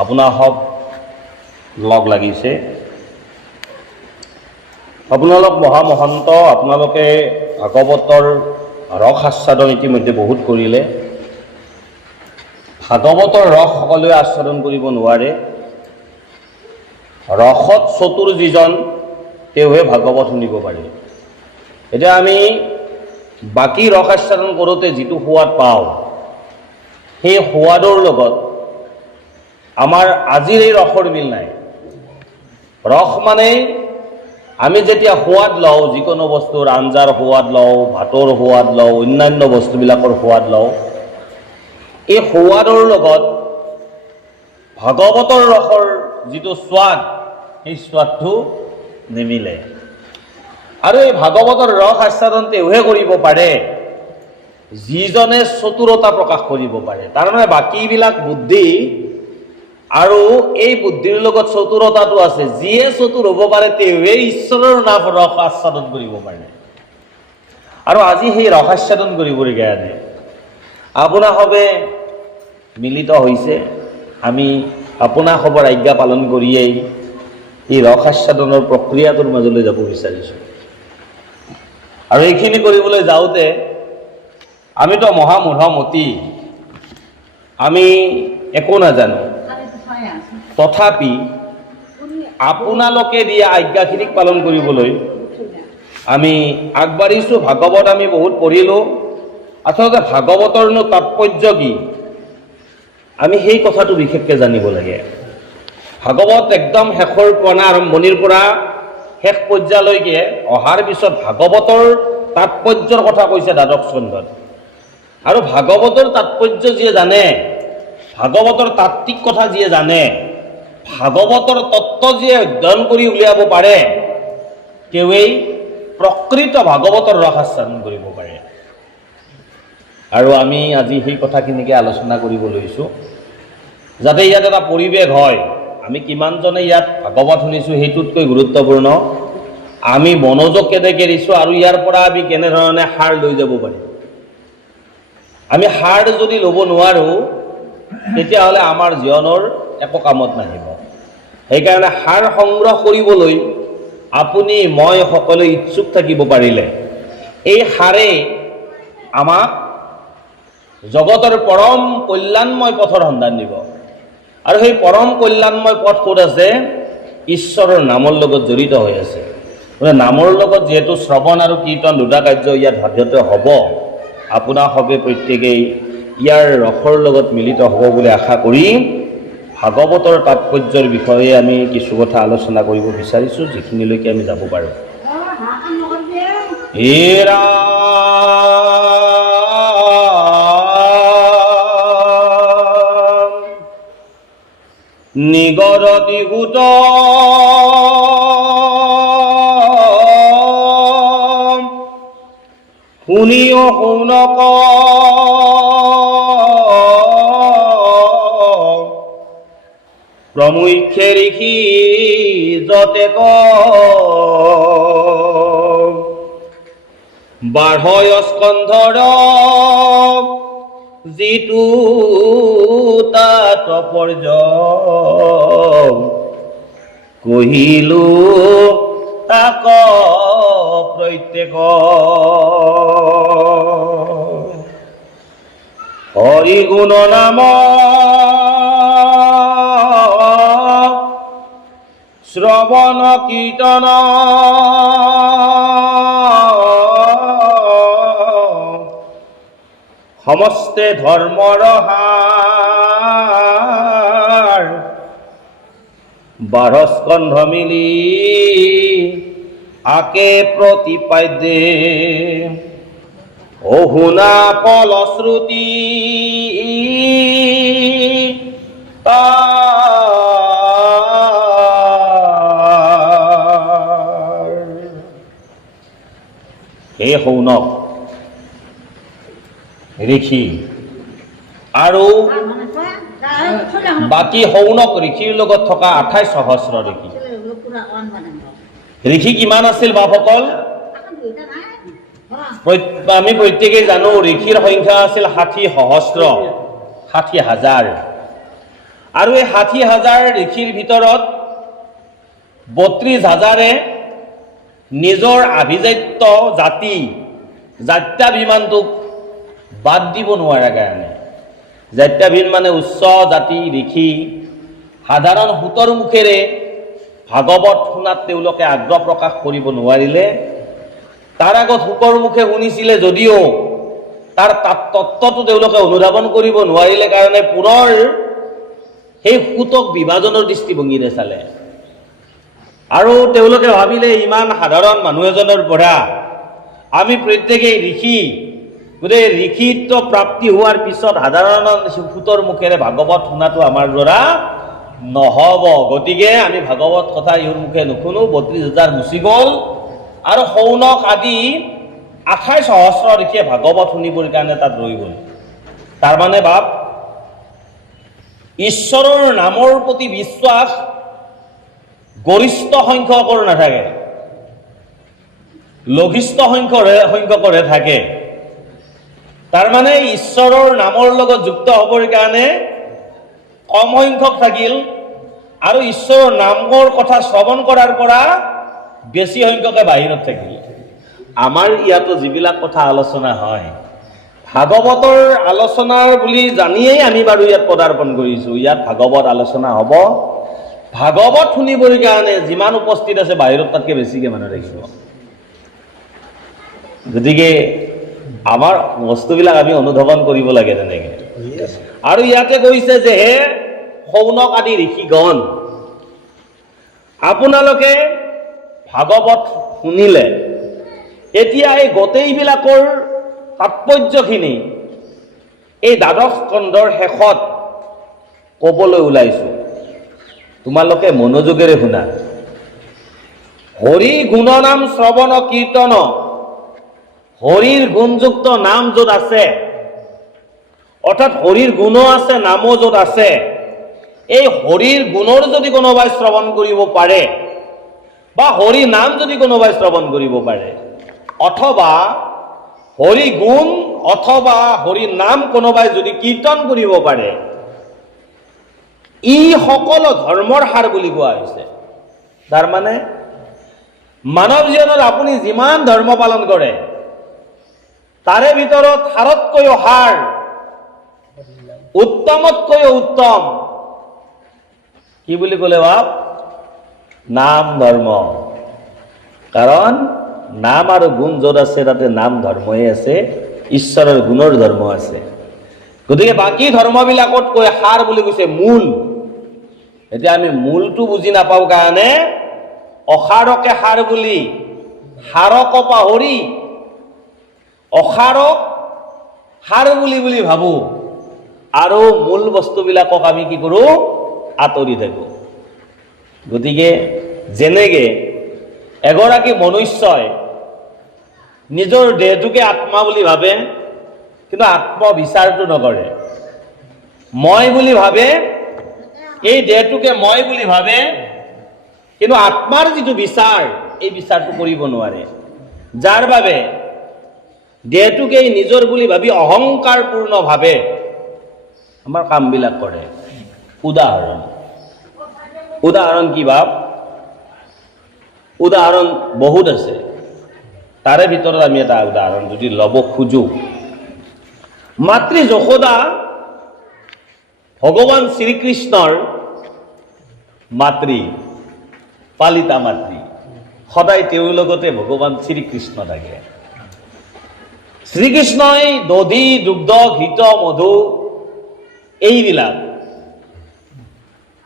আপোনাসব লগ লাগিছে। আপোনালোক মহামহন্ত, আপোনালোকে ভাগৱতৰ ৰস আস্বাদন ইতিমধ্যে বহুত কৰিলে। ভাগৱতৰ ৰস সকলোৱে আস্বাদন কৰিব নোৱাৰে। ৰসত চতুৰ যিজন তেওঁহে ভাগৱত শুনিব পাৰে। এতিয়া আমি বাকী ৰস আস্বাদন কৰোঁতে যিটো সোৱাদ পাওঁ, সেই সোৱাদৰ লগত আমাৰ আজিৰ এই ৰসৰ মিল নাই। ৰস মানে আমি যেতিয়া সোৱাদ লওঁ, যিকোনো বস্তুৰ আঞ্জাৰ সোৱাদ লওঁ, ভাতৰ সোৱাদ লওঁ, অন্যান্য বস্তুবিলাকৰ সোৱাদ লওঁ, এই সোৱাদৰ লগত ভাগৱতৰ ৰসৰ যিটো সোৱাদ, সেই সোৱাদটো নিমিলে। আৰু এই ভাগৱতৰ ৰস আস্বাদন তেওঁহে কৰিব পাৰে যিজনে চতুৰতা প্ৰকাশ কৰিব পাৰে। তাৰমানে বাকীবিলাক বুদ্ধি আৰু এই বুদ্ধিৰ লগত চতুৰতাটো আছে। যিয়ে চতুৰ হ'ব পাৰে তেওঁহে ঈশ্বৰৰ নাম ৰস আস্বাদন কৰিব পাৰে। আৰু আজি সেই ৰস আস্বাদন কৰিবৰ কাৰণে আপোনাসৱে মিলিত হৈছে। আমি আপোনাসৱৰ আজ্ঞা পালন কৰিয়েই এই ৰস আস্বাদনৰ প্ৰক্ৰিয়াটোৰ মাজলৈ যাব বিচাৰিছোঁ। আৰু এইখিনি কৰিবলৈ যাওঁতে আমিতো মহামূঢ়মতী, আমি একো নাজানো। তথাপি আপোনালোকে দিয়া আজ্ঞাখিনিক পালন কৰিবলৈ আমি আগবাঢ়িছোঁ। ভাগৱত আমি বহুত পঢ়িলোঁ। আচলতে ভাগৱতৰনো তাৎপৰ্য কি, আমি সেই কথাটো বিশেষকৈ জানিব লাগে। ভাগৱত একদম শেষৰ পৰা আৰম্ভণিৰ পৰা শেষ পৰ্যায়লৈকে অহাৰ পিছত ভাগৱতৰ তাৎপৰ্যৰ কথা কৈছে দ্বাদশ স্কন্ধত। আৰু ভাগৱতৰ তাৎপৰ্য যিয়ে জানে, ভাগৱতৰ তাত্ত্বিক কথা যিয়ে জানে, ভাগৱতৰ তত্ত্ব যিয়ে অধ্যয়ন কৰি উলিয়াব পাৰে, তেওঁৱেই প্ৰকৃত ভাগৱতৰ ৰস আস্বাদন কৰিব পাৰে। আৰু আমি আজি সেই কথাখিনিকে আলোচনা কৰিব লৈছোঁ, যাতে ইয়াত এটা পৰিৱেশ হয়। আমি কিমানজনে ইয়াত ভাগৱত শুনিছোঁ সেইটোতকৈ গুৰুত্বপূৰ্ণ আমি মনোযোগ কেনেকৈ দিছোঁ আৰু ইয়াৰ পৰা আমি কেনেধৰণে সাৰ লৈ যাব পাৰিম। আমি সাৰ যদি ল'ব নোৱাৰোঁ তেতিয়াহ'লে আমাৰ জীৱনৰ একো কামত নাহিব। সেইকাৰণে সাৰ সংগ্ৰহ কৰিবলৈ আপুনি মই সকলোৱে ইচ্ছুক থাকিব পাৰিলে এই সাৰে আমাক জগতৰ পৰম কল্যাণময় পথৰ সন্ধান দিব। আৰু সেই পৰম কল্যাণময় পথ ক'ত আছে? ঈশ্বৰৰ নামৰ লগত জড়িত হৈ আছে। নামৰ লগত যিহেতু শ্ৰৱণ আৰু কীৰ্তন দুটা কাৰ্য ইয়াত সাধ্যতে হ'ব, আপোনাসৱে প্ৰত্যেকেই ইয়াৰ ৰসৰ লগত মিলিত হ'ব বুলি আশা কৰি ভাগৱতৰ তাৎপৰ্যৰ বিষয়ে আমি কিছু কথা আলোচনা কৰিব বিচাৰিছোঁ, যিখিনিলৈকে আমি যাব পাৰোঁ। নিগৰতি ভূত শুনিও শুনক প্ৰমুখ্যে ঋষি যতে বাঢ়য় স্কন্ধৰ যিটো তাৎপৰ্য কহিলো তাক প্ৰত্যেক হৰি গুণ নাম শ্ৰৱণ কীৰ্তন সমস্তে ধৰ্মৰ সাৰ 12 স্কন্ধ মিলি আকে প্ৰতিপাদ্যে অহুনা ফলশ্ৰুতি হে শৌনক ঋষি আৰু বাকী শৌনক ঋষিৰ লগত থকা 28 সহস্ৰ ঋষি। ঋষি কিমান আছিল বাপসকল? আমি প্ৰত্যেকেই জানো ঋষিৰ সংখ্যা আছিল 60 সহস্ৰ, 60,000। আৰু এই ৬০,০০০ ঋষিৰ ভিতৰত ৩২,০০০ নিজৰ আভিজাত্য জাতি জাত্যাভিমানটোক বাদ দিব নোৱাৰা কাৰণে, জাত্যাভিন মানে উচ্চ জাতি ঋষি সাধাৰণ সুতৰ মুখেৰে ভাগৱত শুনাত তেওঁলোকে আগ্ৰহ প্ৰকাশ কৰিব নোৱাৰিলে। তাৰ আগত সুকৰ মুখে শুনিছিলে যদিও তাৰ তত্ত্বটো তেওঁলোকে অনুধাৱন কৰিব নোৱাৰিলে কাৰণে পুনৰ সেই সুতক বিভাজনৰ দৃষ্টিভংগীৰে চালে। আৰু তেওঁলোকে ভাবিলে ইমান সাধাৰণ মানুহ এজনৰ পৰা আমি প্ৰত্যেকেই ঋষি, গতিকে ঋষিত্ব প্ৰাপ্তি হোৱাৰ পিছত সাধাৰণ সুতৰ মুখেৰে ভাগৱত শুনাটো আমাৰ দ্বাৰা নহ'ব, গতিকে আমি ভাগৱত কথা ইহঁৰ মুখে নুশুনো। ৩২,০০০ মুচি গ'ল আৰু শৌনক আদি ২৮ সহস্ৰ ঋষিয়ে ভাগৱত শুনিবৰ কাৰণে তাত ৰৈ গ'ল। তাৰমানে বাপ, ঈশ্বৰৰ নামৰ প্ৰতি বিশ্বাস গৰিষ্ঠ সংখ্যকৰ নাথাকে, লঘিষ্ঠ সংখ্যকৰহে থাকে। তাৰমানে ঈশ্বৰৰ নামৰ লগত যুক্ত হ'বৰ কাৰণে কম সংখ্যক থাকিল আৰু ঈশ্বৰৰ নামৰ কথা শ্ৰৱণ কৰাৰ পৰা বেছি সংখ্যকে বাহিৰত থাকিল। আমাৰ ইয়াতো যিবিলাক কথা আলোচনা হয়, ভাগৱতৰ আলোচনাৰ বুলি জানিয়েই আমি বাৰু ইয়াত পদাৰ্পণ কৰিছোঁ। ইয়াত ভাগৱত আলোচনা হ'ব, ভাগৱত শুনিবৰ কাৰণে যিমান উপস্থিত আছে বাহিৰত তাতকৈ বেছিকৈ মানুহ থাকিব। গতিকে আমাৰ বস্তুবিলাক আমি অনুধাৱন কৰিব লাগে তেনেকৈ। আৰু ইয়াতে কৈছে যে হে শৌনক আদি ঋষিগণ, আপোনালোকে ভাগৱত শুনিলে, এতিয়া এই গোটেইবিলাকৰ তাৎপৰ্যখিনি এই ১২ স্কন্ধৰ শেষত ক'বলৈ ওলাইছোঁ, তোমালোকে মনোযোগেৰে শুনা। হৰি গুণনাম শ্ৰৱণ কীৰ্তন, হৰিৰ গুণযুক্ত নাম য'ত আছে, অৰ্থাৎ হৰিৰ গুণো আছে নামো য'ত আছে, এই হৰিৰ গুণৰ যদি কোনোবাই শ্ৰৱণ কৰিব পাৰে বা হৰি নাম যদি কোনোবাই শ্ৰৱণ কৰিব পাৰে, অথবা হৰি গুণ অথবা হৰি নাম কোনোবাই যদি কীৰ্তন কৰিব পাৰে, ই সকলো ধৰ্মৰ সাৰ বুলি কোৱা হৈছে। তাৰমানে মানৱ জীৱনত আপুনি যিমান ধৰ্ম পালন কৰে তাৰে ভিতৰত সাৰতকৈও সাৰ, উত্তমতকৈও উত্তম কি বুলি ক'লে বাপ? নাম ধৰ্ম। কাৰণ নাম আৰু গুণ য'ত আছে তাতে নাম ধৰ্মই আছে, ঈশ্বৰৰ গুণৰ ধৰ্ম আছে। গতিকে বাকী ধৰ্মবিলাকতকৈ সাৰ বুলি কৈছে মূল। এতিয়া আমি মূলটো বুজি নাপাওঁ কাৰণে অসাৰকে সাৰ বুলি সাৰক পাহৰি অসাৰক সাৰ বুলি ভাবোঁ আৰু মূল বস্তুবিলাকক আমি কি কৰোঁ? আঁতৰি থাকোঁ। গতিকে যেনেকৈ এগৰাকী মনুষ্যই নিজৰ দেহটোকে আত্মা বুলি ভাবে, কিন্তু আত্মবিচাৰটো নকৰে। মই বুলি ভাবে, এই দেহটোকে মই বুলি ভাবে, কিন্তু আত্মাৰ যিটো বিচাৰ এই বিচাৰটো কৰিব নোৱাৰে। যাৰ বাবে দেহটোকে নিজৰ বুলি ভাবি অহংকাৰপূৰ্ণভাৱে আমাৰ কামবিলাক কৰে। উদাহৰণ কি বাপ? উদাহৰণ বহুত আছে, তাৰে ভিতৰত আমি এটা উদাহৰণ যদি ল'ব খোজোঁ, মাতৃ যশোদা ভগৱান শ্ৰীকৃষ্ণৰ মাতৃ, পালিতা মাতৃ, সদায় তেওঁৰ লগতে ভগৱান শ্ৰীকৃষ্ণ থাকে। শ্ৰীকৃষ্ণই দধি দুগ্ধ ঘৃত মধু এইবিলাক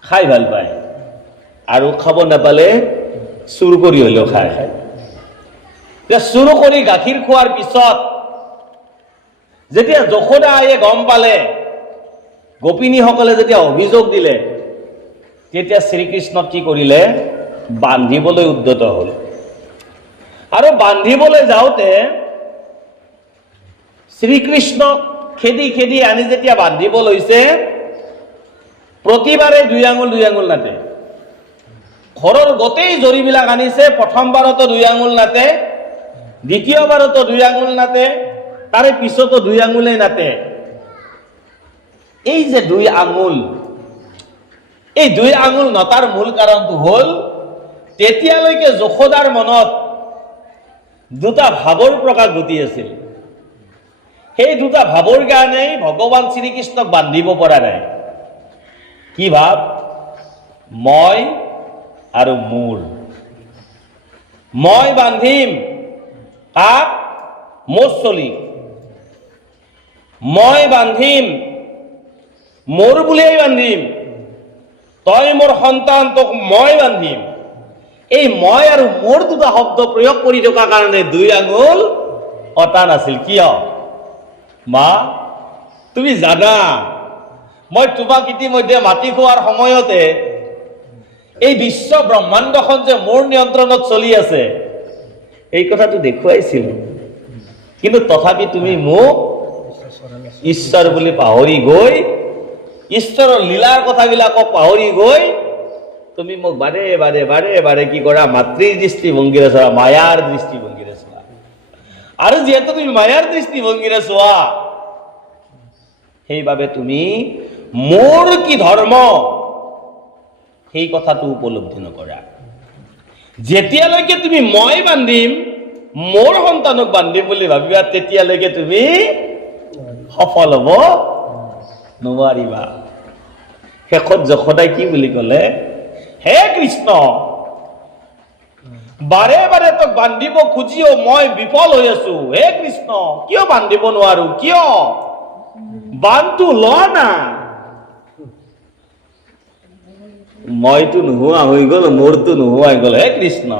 খাই ভাল পায় আৰু খাব নাপালে চুৰ কৰি হ'লেও খায়। চুৰ কৰি গাখীৰ খোৱাৰ পিছত যেতিয়া যশোদা আয়ে গম পালে, গোপিনীসকলে যেতিয়া অভিযোগ দিলে, তেতিয়া শ্ৰীকৃষ্ণক কি কৰিলে? বান্ধিবলৈ উদ্যত হ'ল। আৰু বান্ধিবলৈ যাওঁতে শ্ৰীকৃষ্ণক খেদি আনি যেতিয়া বান্ধিব লৈছে, প্ৰতিবাৰে ২ আঙুল নাতে। ঘৰৰ গোটেই জৰিবিলাক আনিছে, প্ৰথমবাৰতো ২ আঙুল নাতে, দ্বিতীয়বাৰতো ২ আঙুল নাতে, তাৰে পিছতো ২ আঙুলেই নাতে। এই যে ২ আঙুল, এই 2 আঙুল নতাৰ মূল কাৰণটো হ'ল তেতিয়ালৈকে যশোদাৰ মনত দুটা ভাৱৰ প্ৰকাশ ঘটি আছিল। সেই দুটা ভাৱৰ কাৰণেই ভগৱান শ্ৰীকৃষ্ণক বান্ধিব পৰা নাই। কি ভাৱ? মই আৰু মোৰ। মই বান্ধিম কাক? মোৰ চলিক। মই বান্ধিম মোৰ বুলিয়েই বান্ধিম। তই মোৰ সন্তান, তোক মই বান্ধিম। এই মই আৰু মোৰ দুটা শব্দ প্ৰয়োগ কৰি থকা কাৰণে 2 আঙুল কটা নাছিল। কিয়? মা, তুমি জানা মই তোমাক ইতিমধ্যে মাটি খোৱাৰ সময়তে এই বিশ্ব ব্ৰহ্মাণ্ডখন যে মোৰ নিয়ন্ত্ৰণত চলি আছে এই কথাটো দেখুৱাইছিলো, কিন্তু তথাপি তুমি মোক ঈশ্বৰ বুলি পাহৰি গৈ, ঈশ্বৰৰ লীলাৰ কথাবিলাকক পাহৰি গৈ তুমি মোক বাৰে বাৰে বাৰে বাৰে কি কৰা? মাতৃৰ দৃষ্টিভংগীৰে চোৱা, মায়াৰ দৃষ্টিভংগীৰে চোৱা। আৰু যিহেতু তুমি মায়াৰ দৃষ্টিভংগীৰে চোৱা, সেইবাবে তুমি মোৰ কি ধৰ্ম সেই কথাটো উপলব্ধি নকৰা। যেতিয়ালৈকে তুমি মই বান্ধিম, মোৰ সন্তানক বান্ধিম বুলি ভাবিবা, তেতিয়ালৈকে তুমি সফল হ'ব নোৱাৰিবা। শেষত যশোদাই কি বুলি ক'লে? হে কৃষ্ণ, বাৰে বাৰে তোক বান্ধিব খুজিও মই বিফল হৈ আছো। হে কৃষ্ণ, কিয় বান্ধিব নোৱাৰো? কিয়? বান্ধটো ল না। মইতো নোহোৱা হৈ গ'ল, মোৰতো নোহোৱা হৈ গ'ল। হে কৃষ্ণ,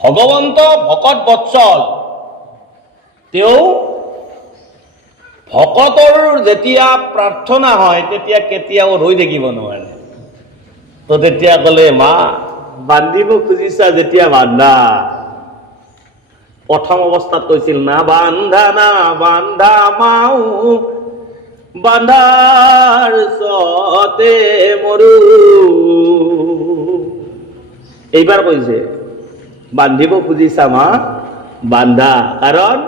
ভগৱন্ত ভকত বৎসল, তেওঁ ভকতৰ যেতিয়া প্ৰাৰ্থনা হয় তেতিয়া কেতিয়াও ৰৈ থাকিব নোৱাৰে। তো তেতিয়া ক'লে, মা, বান্ধিব খুজিছা যেতিয়া বান্ধা। প্ৰথম অৱস্থাত কৈছিল না বান্ধা না বান্ধা মাও, বান্ধাৰ সতে মৰু। এইবাৰ কৈছে বান্ধিব খুজিছা মা, বান্ধা। কাৰণ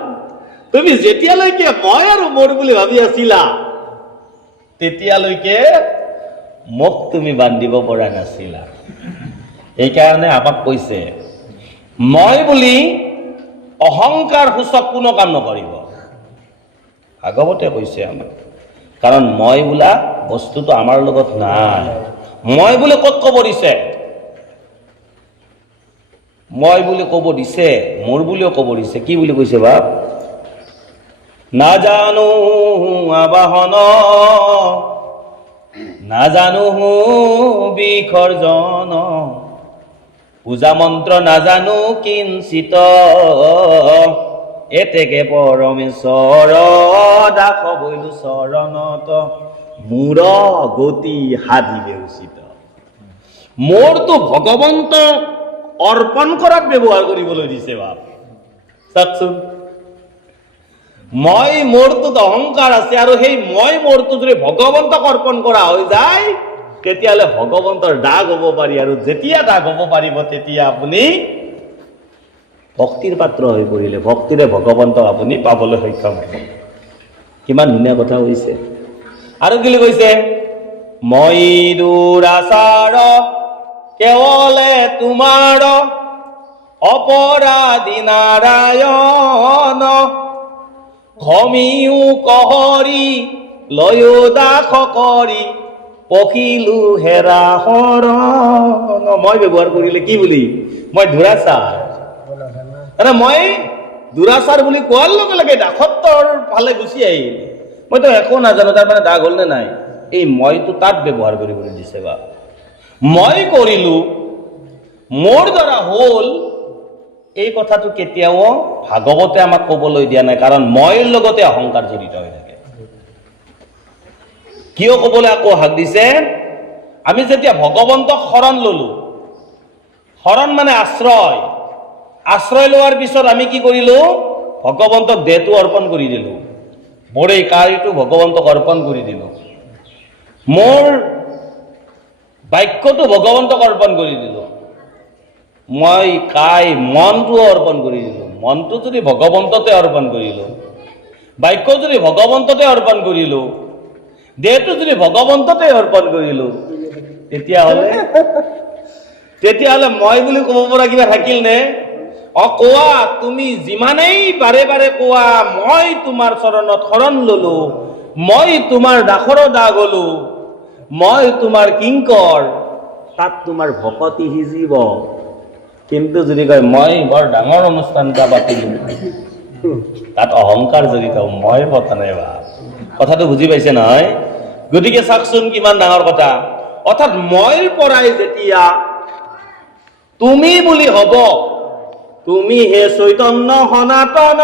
তুমি যেতিয়ালৈকে মই আৰু মোৰ বুলি ভাবি আছিলা তেতিয়ালৈকে মোক তুমি বান্ধিব পৰা নাছিলা। এইকাৰণে আমাক কৈছে মই বুলি অহংকাৰ সূচক কোনো কাম নকৰিব। ভাগৱতে কৈছে আমাক, কাৰণ মই বোলা বস্তুটো আমাৰ লগত নাই। মই বুলি ক'ত ক'ব দিছে? মই বুলি ক'ব দিছে, মোৰ বুলিও ক'ব দিছে। কি বুলি কৈছে বাপ? নাজানো আবাহন, নাজানো বিসৰ্জন, পূজা মন্ত্ৰ নাজানো কিঞ্চিত, এতেকে পৰমেশ্বৰ দাস বৈলো চৰণত, মূৰ গতি সাধিবে উচিত। মোৰতো ভগৱন্তক অৰ্পণ কৰাত ব্যৱহাৰ কৰিবলৈ দিছে বাপ। চাওকচোন, মই মোৰটোত অহংকাৰ আছে, আৰু সেই মই মোৰটো যদি ভগৱন্তক অৰ্পণ কৰা হৈ যায় তেতিয়াহ'লে ভগৱন্তৰ দাগ হ'ব পাৰি, আৰু যেতিয়া দাগ হ'ব পাৰিব তেতিয়া আপুনি ভক্তিৰ পাত্ৰ হৈ পৰিলে ভক্তিৰে ভগৱন্তক আপুনি পাবলৈ সক্ষম হ'ব। কিমান ধুনীয়া কথা কৈছে। আৰু কি কৈছে? মই দুৰাচাৰ কেৱলে তোমাৰ অপৰাধী নাৰায়ণ, ঘমিও কহৰি লয়ো দাস কৰি পখিলো হেৰা শৰণ। মই ব্যৱহাৰ কৰিলে কি বুলি? মই দুৰাচাৰ। মই দুৰাচাৰ বুলি কোৱাৰ লগে লগে দাসত্বৰ ফালে গুচি আহিল। মইতো একো নাজানো তাৰ মানে দাগ হ'ল নে নাই? এই মইতো তাত ব্যৱহাৰ কৰিবলৈ দিছে বা মই কৰিলো, মোৰ দ্বাৰা হ'ল, এই কথাটো কেতিয়াও ভাগৱতে আমাক ক'বলৈ দিয়া নাই। কাৰণ মইৰ লগতে অহংকাৰ জড়িত হৈ থাকে। কিয় ক'বলৈ আকৌ হাক দিছে? আমি যেতিয়া ভগৱন্তক শৰণ ললো, শৰণ মানে আশ্ৰয়, আশ্ৰয় লোৱাৰ পিছত আমি কি কৰিলো? ভগৱন্তক দেহটো অৰ্পণ কৰি দিলো, মোৰ এই কাৰ্যটো ভগৱন্তক অৰ্পণ কৰি দিলো, মোৰ বাক্যটো ভগৱন্তক অৰ্পণ কৰি দিলো, মই কাই মনটো অৰ্পণ কৰি দিলো। মনটো যদি ভগৱন্ততে অৰ্পণ কৰিলো, বাক্য যদি ভগৱন্ততে অৰ্পণ কৰিলো, দেহটো যদি ভগৱন্ততে অৰ্পণ কৰিলো, তেতিয়াহ'লে মই বুলি ক'ব পৰা কিবা থাকিল নে? কোৱা, তুমি যিমানেই বাৰে বাৰে কোৱা মই তোমাৰ চৰণত শৰণ ললো, মই তোমাৰ দাসৰ দাগ হলো, মই তোমাৰ কিংকৰ, তাত তোমাৰ ভকতি সিজিব। কিন্তু যদি কয় মই বৰ ডাঙৰ অনুষ্ঠান এটা পাতিলো, তাত অহংকাৰ জড়িত, মই পতা নাই বা। কথাটো বুজি পাইছে নহয়? গতিকে চাওকচোন কিমান ডাঙৰ কথা। অৰ্থাৎ মইৰ পৰাই যেতিয়া তুমি বুলি হব, তুমি হে চৈতন্য সনাতন,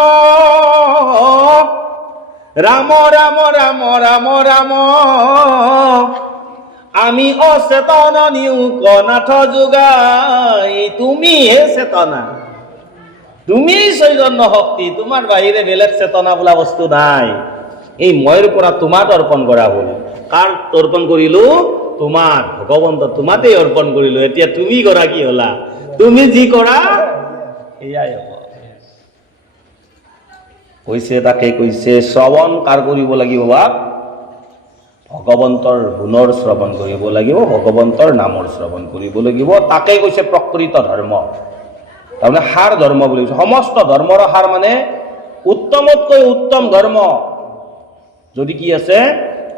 ৰাম ৰাম ৰাম ৰাম ৰাম, আমি অচেতন নিউকনাথ যোগাই, তুমি হে চেতনা, তুমি চৈতন্য শক্তি, তোমাৰ বাহিৰে বেলেগ চেতনা বোলা বস্তু নাই। এই মইৰ পৰা তোমাক অৰ্পণ কৰা হ'ল। কাৰ অৰ্পণ কৰিলো? তোমাৰ ভগৱন্ত, তোমাতেই অৰ্পণ কৰিলো। এতিয়া তুমি গৰাকী হলা, তুমি যি কৰা সেয়াই হ'ব। কৈছে, তাকে কৈছে শ্ৰৱণ কাৰ কৰিব লাগিব বা? ভগৱন্তৰ গুণৰ শ্ৰৱণ কৰিব লাগিব, ভগৱন্তৰ নামৰ শ্ৰৱণ কৰিব লাগিব। তাকে কৈছে প্ৰকৃত ধৰ্ম, তাৰমানে সাৰ ধৰ্ম বুলি কৈছে। সমস্ত ধৰ্মৰ সাৰ মানে উত্তমতকৈ উত্তম ধৰ্ম যদি কি আছে?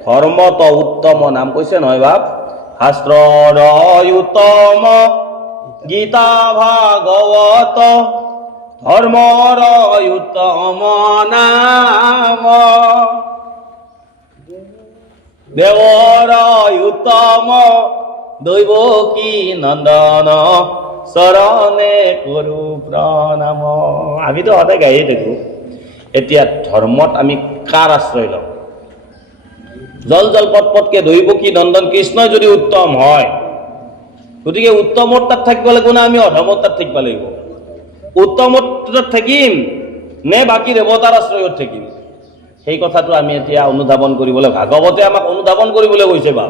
ধৰ্মত উত্তম নাম কৈছে নহয় বাপ? শাস্ত্ৰৰ উত্তম গীতা ভাগৱত, ধৰ্মৰ উত্তম নাম, দেৱৰ উত্তম দৈৱকী নন্দন, চৰণে কৰো প্ৰণাম। আমিতো সদায় গায়ে থাকো। এতিয়া ধৰ্মত আমি কাৰ আশ্ৰয় লওঁ? জল জল পট পটকে দৈৱকী নন্দন কৃষ্ণই যদি উত্তম হয়, গতিকে উত্তমৰ তাত থাকিব লাগিব না আমি অধমৰ তাত থাকিব লাগিব? উত্তমৰ তাত থাকিম নে বাকী দেৱতাৰ আশ্ৰয়ত থাকিম? সেই কথাটো আমি এতিয়া অনুধাৱন কৰিবলৈ, ভাগৱতে আমাক অনুধাৱন কৰিবলৈ কৈছে বা।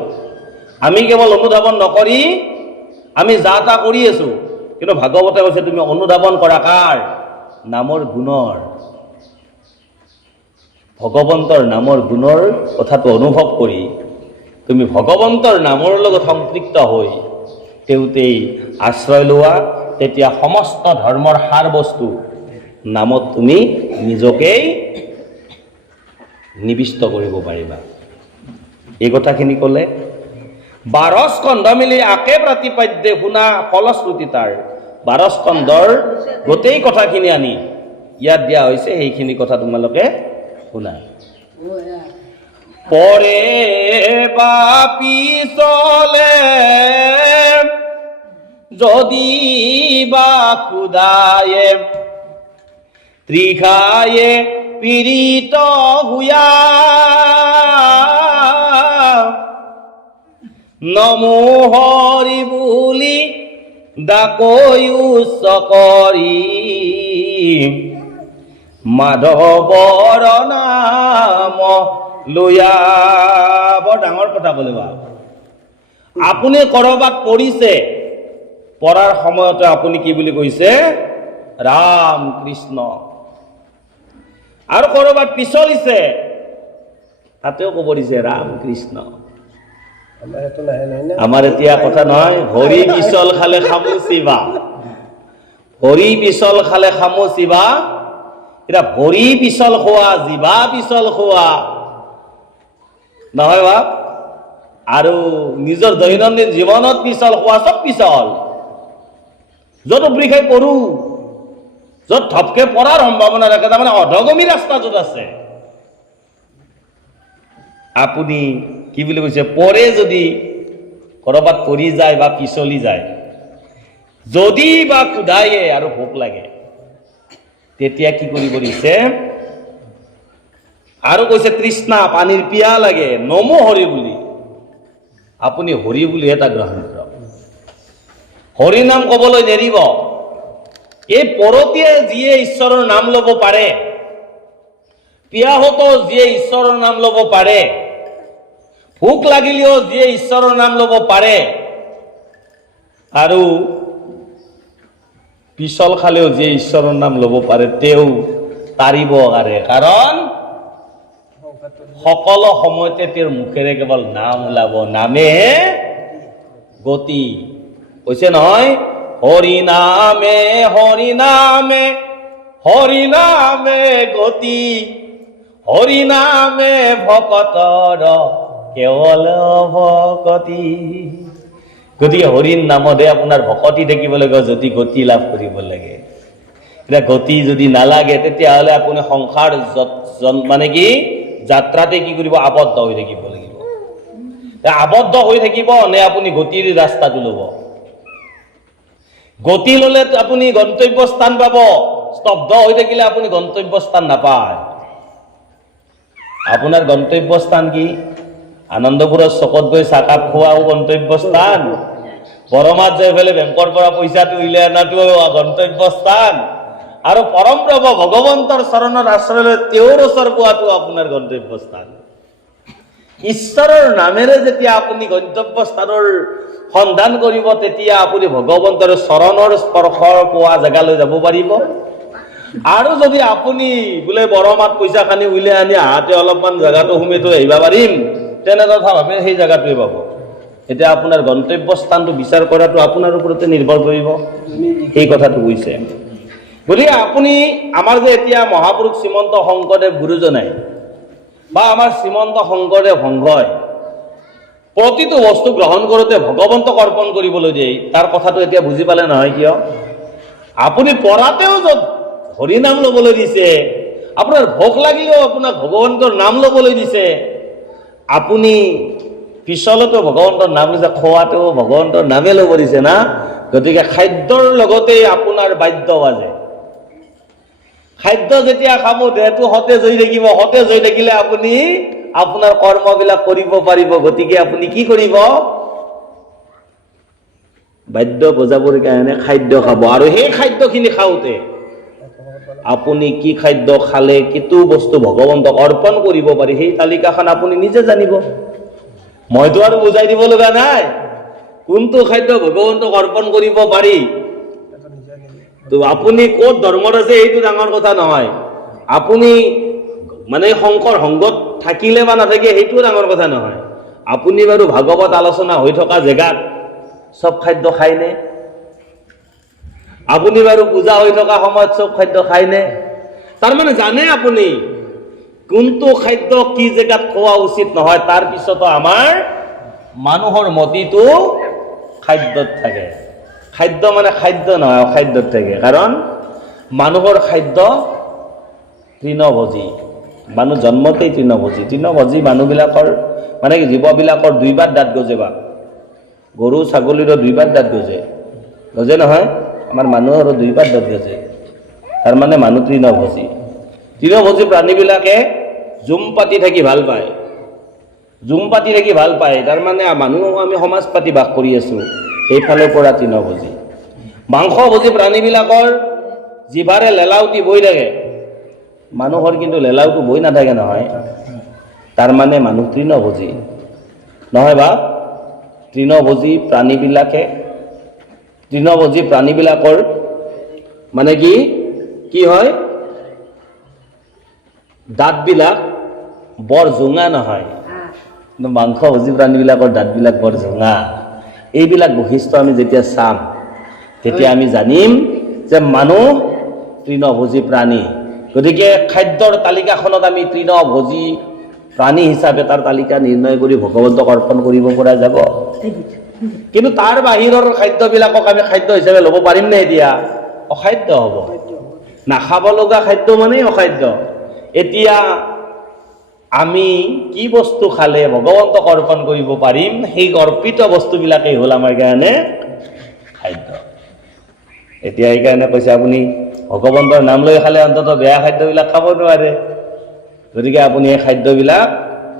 আমি কেৱল অনুধাৱন নকৰি আমি যা তা কৰি আছো, কিন্তু ভাগৱতে কৈছে তুমি অনুধাৱন কৰা কাৰ? নামৰ গুণৰ, ভগৱন্তৰ নামৰ গুণৰ কথাটো অনুভৱ কৰি তুমি ভগৱন্তৰ নামৰ লগত সম্পৃক্ত হৈ তেওঁতেই আশ্ৰয় লোৱা, তেতিয়া সমস্ত ধৰ্মৰ সাৰ বস্তু নামত তুমি নিজকেই নিবিষ্ট কৰিব পাৰিবা। এই কথাখিনি ক'লে 12 স্কন্ধ মিলি আকে প্ৰতিপাদ্যে শুনা ফলশ্ৰুতি তাৰ। 12 স্কন্ধৰ গোটেই কথাখিনি আনি ইয়াত দিয়া হৈছে, সেইখিনি কথা তোমালোকে শুনা। পৰে বা পিছলে যদি বা ক্ষুধায়ে তৃষায়ে পীড়িত হুয়া, নমো হৰি বুলি ডাকয়ুচ কৰি, মাধৱৰ নাম লয়া। বৰ ডাঙৰ কথা ক'লে বা। আপুনি কৰবাত পৰিছে, পৰাৰ সময়তে আপুনি কি বুলি কৈছে? ৰাম কৃষ্ণ। আৰু কৰবাত পিছলিছে, তাতেও ক'ব দিছে ৰাম কৃষ্ণ। আমাৰ এতিয়া কথা নহয়, হৰি পিছল খালে খামুচিবা, হৰি পিছল খালে খামুচিবা। এতিয়া ভৰি পিছল খোৱা, জিভা পিছল খোৱা নহয় বাপ, আৰু নিজৰ দৈনন্দিন জীৱনত পিছল খোৱা, চব পিছল। য'ত উবৰি খাই পৰো, য'ত ধপকে পৰাৰ সম্ভাৱনা থাকে, তাৰমানে অধগমী ৰাস্তা য'ত আছে, আপুনি কি বুলি কৈছে? পৰে যদি কৰবাত পৰি যায় বা পিছলি যায়, যদি বা ক্ষুধায়ে আৰু ভোক লাগে, তেতিয়া কি কৰিব দিছে? আৰু কৈছে তৃষ্ণা, পানীৰ পিয়া লাগে, নমো হৰি বুলি। আপুনি হৰি বুলি এটা গ্ৰহণ কৰক, হৰি নাম ক'বলৈ নেৰিব। এই পৰতীয়ে যিয়ে ঈশ্বৰৰ নাম ল'ব পাৰে, পিয়াহতো যিয়ে ঈশ্বৰৰ নাম ল'ব পাৰে, ভোক লাগিলেও যিয়ে ঈশ্বৰৰ নাম ল'ব পাৰে, আৰু পিছল খালেও যিয়ে ঈশ্বৰৰ নাম ল'ব পাৰে, তেওঁ তাৰিব কাৰে? কাৰণ সকলো সময়তে তেওঁৰ মুখেৰে কেৱল নাম ওলাব, নামেহে গতি কৈছে নহয়, হৰি নামে হৰি নামে হৰি নামে গতি, হৰি নামে ভকতৰ কেৱল ভকতি। গতিকে হৰিৰ নামতহে আপোনাৰ ভকতি থাকিব লাগে যদি গতি লাভ কৰিব লাগে। এতিয়া গতি যদি নালাগে তেতিয়াহ'লে আপুনি সংসাৰ মানে কি যাত্ৰাতে কি কৰিব, আবদ্ধ হৈ থাকিব লাগিব। আবদ্ধ হৈ থাকিব নে আপুনি গতিৰ ৰাস্তাটো ল'ব? গতি ল'লে আপুনি গন্তব্য স্থান পাব, স্তব্ধ হৈ থাকিলে আপুনি গন্তব্য স্থান নাপায়। আপোনাৰ গন্তব্য স্থান কি? আনন্দপুৰৰ চকত গৈ চাহকাপ খোৱাও গন্তব্য স্থান, বৰমাত যাই পেলাই বেংকৰ পৰা পইচাটো উলিয়াই অনাটো গন্তব্য স্থান, আৰু পৰম প্ৰভু ভগৱন্তৰ চৰণৰ আশ্ৰয় লৈ তেওঁৰ ওচৰ পোৱাটো আপোনাৰ গন্তব্য স্থান। ঈশ্বৰৰ নামেৰে যেতিয়া আপুনি গন্তব্য স্থানৰ সন্ধান কৰিব তেতিয়া আপুনি ভগৱন্তৰ চৰণৰ স্পৰ্শ পোৱা জেগালৈ যাব পাৰিব। আৰু যদি আপুনি বোলে বৰমাত পইচা খানি উলিয়াই আনি আহাতে অলপমান জেগাটো সোমাই থৈ আহিব পাৰিম, তেনে কথা ভাবে সেই জেগাটোৱে পাব। এতিয়া আপোনাৰ গন্তব্য স্থানটো বিচাৰ কৰাটো আপোনাৰ ওপৰতে নিৰ্ভৰ কৰিব, সেই কথাটো কৈছে। গতিকে আপুনি আমাৰ যে এতিয়া মহাপুৰুষ শ্ৰীমন্ত শংকৰদেৱ গুৰুজনাই বা আমাৰ শ্ৰীমন্ত শংকৰদেৱ সংঘই প্ৰতিটো বস্তু গ্ৰহণ কৰোঁতে ভগৱন্তক অৰ্পণ কৰিবলৈ দিয়ে, তাৰ কথাটো এতিয়া বুজি পালে নহয় কিয়? আপুনি পঢ়াতেও য'ত হৰি নাম ল'বলৈ দিছে, আপোনাৰ ভোক লাগিলেও আপোনাক ভগৱন্তৰ নাম ল'বলৈ দিছে, আপুনি পিছলৈতো ভগৱন্তৰ নাম লৈছে, খোৱাতেও ভগৱন্তৰ নামে ল'ব দিছে না। গতিকে খাদ্যৰ লগতে আপোনাৰ বাদ্য বাজে। খাদ্য যেতিয়া খাব দেহটো সতেজ হৈ থাকিব, সতেজ হৈ থাকিলে আপুনি আপোনাৰ কৰ্মবিলাক কৰিব পাৰিব। গতিকে আপুনি কি কৰিব? বাদ্য বজাবৰ কাৰণে খাদ্য খাব, আৰু সেই খাদ্যখিনি খাওঁতে আপুনি কি খাদ্য খালে কিটো বস্তু ভগৱন্তক অৰ্পণ কৰিব পাৰি সেই তালিকাখন আপুনি নিজে জানিব। মইতো আৰু বুজাই দিব লগা নাই কোনটো খাদ্য ভগৱন্তক অৰ্পণ কৰিব পাৰি। তো আপুনি ক'ত ধৰ্মত আছে এইটো ডাঙৰ কথা নহয়, আপুনি মানে শংকৰ সংগত থাকিলে বা নাথাকে সেইটোও ডাঙৰ কথা নহয়। আপুনি বাৰু ভাগৱত আলোচনা হৈ থকা জেগাত চব খাদ্য খায়নে? আপুনি বাৰু পূজা হৈ থকা সময়ত চব খাদ্য খায়নে? তাৰমানে জানে আপুনি কোনটো খাদ্য কি জেগাত খোৱা উচিত নহয়। তাৰ পিছতো আমাৰ মানুহৰ মতিটো খাদ্যত থাকে। খাদ্য মানে খাদ্য নহয়, অখাদ্যত থাকে। কাৰণ মানুহৰ খাদ্য তৃণভোজী, মানুহ জন্মতেই তৃণভোজী। তৃণভোজী মানুহবিলাকৰ মানে কি জীৱবিলাকৰ দুইবাৰ দাঁত গজে, বা গৰু ছাগলীৰো দুইবাৰ দাঁত গজে, গজে নহয়? আমাৰ মানুহৰো দুইবাৰ দাঁত গজে। তাৰমানে মানুহ তৃণভোজী। তৃণভোজী প্ৰাণীবিলাকে জুম পাতি থাকি ভাল পায়, জুম পাতি থাকি ভাল পায়। তাৰমানে মানুহক আমি সমাজ পাতি বাস কৰি আছোঁ, এইফালৰ পৰা তৃণভোজী। মাংসভোজী প্ৰাণীবিলাকৰ জিভাৰে লেলাউটি বৈ থাকে, মানুহৰ কিন্তু লেলাউটো বৈ নাথাকে নহয়। তাৰমানে মানুহ তৃণভোজী নহয় বা? তৃণভোজী প্ৰাণীবিলাকৰ মানে কি হয়, দাঁতবিলাক বৰ জোঙা নহয়, কিন্তু মাংসভোজী প্ৰাণীবিলাকৰ দাঁতবিলাক বৰ জোঙা। এইবিলাক বৈশিষ্ট্য আমি যেতিয়া চাম তেতিয়া আমি জানিম যে মানুহ তৃণভোজী প্ৰাণী। গতিকে খাদ্যৰ তালিকাখনত আমি তৃণভোজী প্ৰাণী হিচাপে তাৰ তালিকা নিৰ্ণয় কৰি ভগৱন্তক অৰ্পণ কৰিব পৰা যাব। কিন্তু তাৰ বাহিৰৰ খাদ্যবিলাকক আমি খাদ্য হিচাপে ল'ব পাৰিম নে? এতিয়া অখাদ্য হ'ব। নাখাব লগা খাদ্য মানে অখাদ্য। এতিয়া আমি কি বস্তু খালে ভগৱন্তক অৰ্পণ কৰিব পাৰিম, সেই অৰ্পিত বস্তুবিলাকেই হ'ল আমাৰ কাৰণে খাদ্য। এতিয়া সেইকাৰণে কৈছে আপুনি ভগৱন্তৰ নাম লৈ খালে অন্তত বেয়া খাদ্যবিলাক খাব নোৱাৰে। গতিকে আপুনি এই খাদ্যবিলাক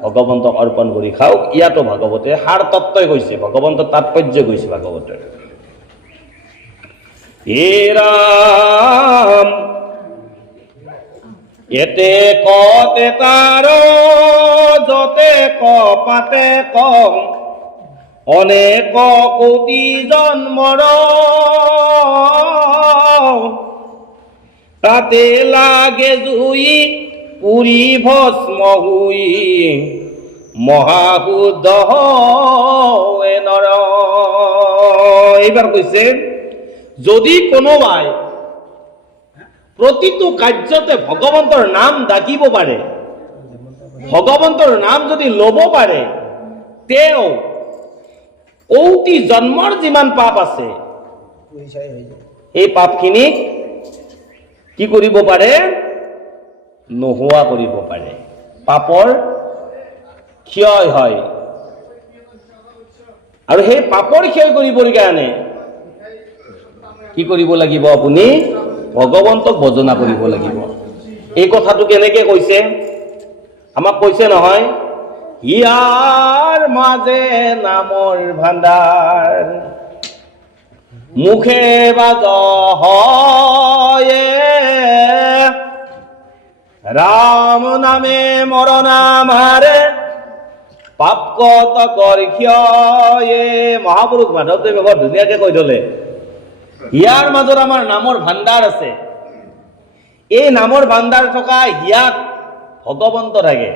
ভগৱন্তক অৰ্পণ কৰি খাওক। ইয়াতো ভাগৱতে সাৰ তত্ত্বই কৈছে, ভগৱন্তৰ তাৎপৰ্য কৈছে ভাগৱতে। হে ৰাম এতে কতে তাৰ যতে পাতে কম, অনেক কোটি জন্মৰ তাতে লাগে জুই পুৰি ভস্ম হুই মহাহুদ নৰ। এইবাৰ কৈছে যদি কোনোবাই প্ৰতিটো কাৰ্যতে ভগৱন্তৰ নাম ডাকিব পাৰে, ভগৱন্তৰ নাম যদি ল'ব পাৰে, তেওঁ কৌটি জন্মৰ যিমান পাপ আছে এই পাপখিনিক কি কৰিব পাৰে? নোহোৱা কৰিব পাৰে। পাপৰ ক্ষয় হয়। আৰু সেই পাপৰ ক্ষয় কৰিবৰ কাৰণে কি কৰিব লাগিব? আপুনি ভগৱন্তক ভজনা কৰিব লাগিব। এই কথাটো কেনেকে কৈছে? আমাক কৈছে নহয়, ইয়াৰ মাজে নামৰ ভাণ্ডাৰ, মুখে বাজ হয় ৰাম নামে মৰনাম হাৰে পাপ কত কৰক্ষয়ে। মহাপুৰুষ মাধৱদেৱে বৰ ধুনীয়াকে কৈ থলে, হিয়াৰ মাজত আমাৰ নামৰ ভাণ্ডাৰ আছে। এই নামৰ ভাণ্ডাৰ থকা হিয়াত ভগৱন্ত থাকে।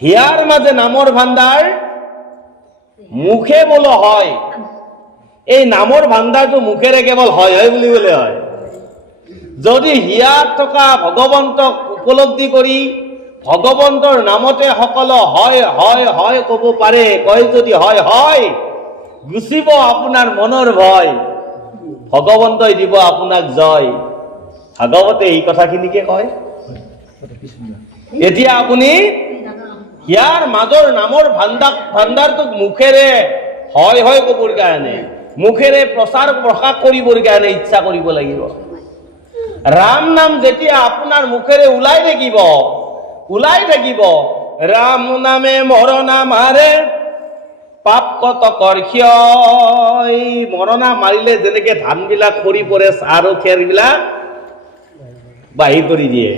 হিয়াৰ মাজে নামৰ ভাণ্ডাৰ, মুখে বোলো হয়। এই নামৰ ভাণ্ডাৰটো মুখেৰে কেৱল হয় হয় বুলিবলৈ হয়। যদি হিয়াত থকা ভগৱন্তক উপলব্ধি কৰি ভগৱন্তৰ নামতে সকলো হয় হয় হয় ক'ব পাৰে, কয় যদি হয় হয়, গুচিব আপোনাৰ মনৰ ভয়, ভগৱন্তই দিব আপোনাক জয়। ভাগৱতে এই কথাখিনিকে কয়। এতিয়া আপুনি ইয়াৰ মাজৰ নামৰ ভাণ্ডাৰটোক মুখেৰে হয় হয় ক'বৰ কাৰণে, মুখেৰে প্ৰচাৰ প্ৰসাৰ কৰিবৰ কাৰণে ইচ্ছা কৰিব লাগিব। ৰাম নাম যেতিয়া আপোনাৰ মুখেৰে ওলাই থাকিব, ৰাম নামে মৰণা মাৰে পাপ কত কৰক্ষয়। মৰণা মাৰিলে যেনেকে ধানবিলাক সৰি পৰে আৰু খেৰবিলাক বাহিৰ কৰি দিয়ে,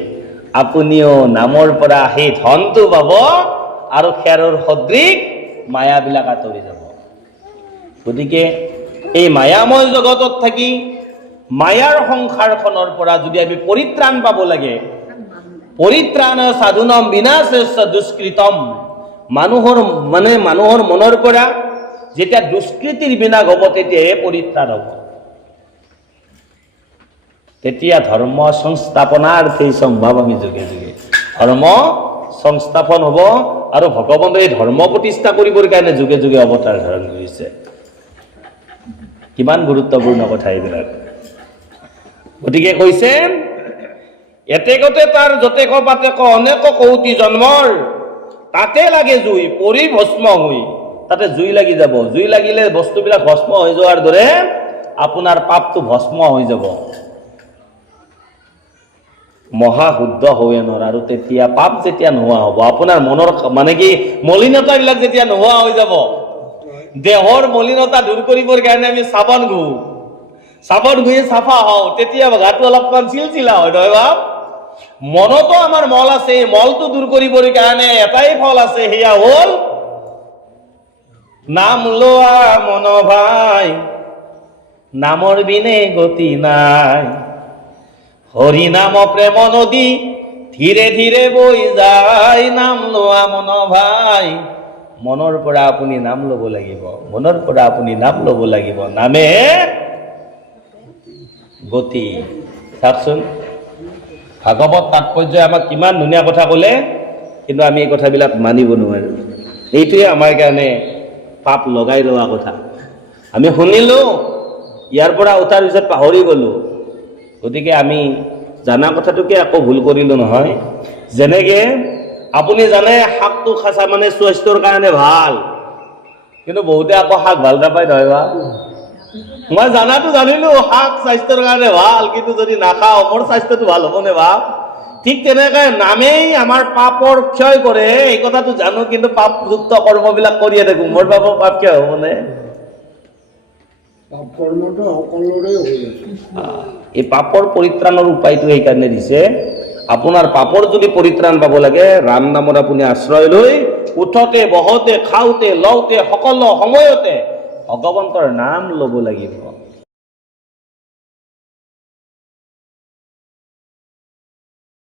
আপুনিও নামৰ পৰা সেই ধনটো পাব আৰু খেৰৰ সদৃশ মায়াবিলাক আঁতৰি যাব। গতিকে এই মায়াময় জগতত থাকি মায়াৰ সংসাৰখনৰ পৰা যদি আমি পৰিত্ৰাণ পাব লাগে, পৰিত্ৰাণ সাধুনম বিনাশেষ দুষ্কৃতম, মানুহৰ মনৰ পৰা যেতিয়া দুষ্কৃতিৰ বিনাশ হ'ব তেতিয়াহে পৰিত্ৰাণ হ'ব। তেতিয়া ধৰ্ম সংস্থাপনাৰ্থী সম্ভৱ। আমি যোগে যোগে ধৰ্ম সংস্থাপন হ'ব আৰু ভগৱন্তই এই ধৰ্ম প্ৰতিষ্ঠা কৰিবৰ কাৰণে যোগে যোগে অৱতাৰ ধাৰণ কৰিছে। কিমান গুৰুত্বপূৰ্ণ কথা এইবিলাক। গতিকে কৈছে, এতেকতে তাৰ যতে পাতে অনেক কৌটি জন্মৰ, তাতে লাগে জুই পৰি ভস্ম হৈ। তাতে জুই লাগি যাব। জুই লাগিলে বস্তুবিলাক ভস্ম হৈ যোৱাৰ দৰে আপোনাৰ পাপটো ভস্ম হৈ যাব, মহা শুদ্ধ হৈ আনৰ। আৰু তেতিয়া পাপ যেতিয়া নোহোৱা হ'ব, আপোনাৰ মনৰ কি মলিনতাবিলাক যেতিয়া নোহোৱা হৈ যাব, দেহৰ মলিনতা দূৰ কৰিবৰ কাৰণে আমি চাবোন ঘঁহি চাফা হওঁ, তেতিয়া গাটো অলপমান চিলচিলা হয় নহয় বাপ? মনতো আমাৰ মল আছে, মলটো দূৰ কৰিবৰ কাৰণে এটাই ফল আছে, সেয়া হ'ল নাম লোৱা মন ভাই, নামৰ বিনে গতি নাই। হৰি নাম প্ৰেম নদী ধীৰে ধীৰে বৈ যায়, নাম লোৱা মন ভাই। মনৰ পৰা আপুনি নাম ল'ব লাগিব, মনৰ পৰা আপুনি নাম ল'ব লাগিব, নামে গতি। চাওকচোন ভাগৱত তাৎপৰ্যই আমাক কিমান ধুনীয়া কথা ক'লে, কিন্তু আমি এই কথাবিলাক মানিব নোৱাৰো। এইটোৱে আমাৰ কাৰণে পাপ লগাই লোৱা কথা। আমি শুনিলো, ইয়াৰ পৰা উঠাৰ পিছত পাহৰি গলো। গতিকে আমি জানা কথাটোকে আকৌ ভুল কৰিলো নহয়। যেনেকে আপুনি জানে শাকটো খাচা স্বাস্থ্যৰ কাৰণে ভাল, কিন্তু বহুতে আকৌ শাক ভাল নাপায় নহয় বা? মই জানাটো জানিলো শাক স্বাস্থ্যৰ কাৰণে ভাল, কিন্তু যদি নাখাওঁ মোৰ স্বাস্থ্যটো ভাল হ'বনে বা? ঠিক তেনেকৈ নামেই আমাৰ পাপৰ ক্ষয় কৰে, এই কথাটো জানো, কিন্তু পাপযুক্ত কৰ্মবিলাক কৰিয়ে থাকো, মোৰ পাপ ক্ষয় হ'বনে? এই পাপৰ পৰিত্ৰাণৰ উপায়টো সেইকাৰণে দিছে। আপোনাৰ পাপৰ যদি পৰিত্ৰাণ পাব লাগে, ৰাম নামৰ আপুনি আশ্ৰয় লৈ উঠতে বহতে খাওঁতে লওঁতে সকলো সময়তে ভগৱন্তৰ নাম ল'ব লাগিব।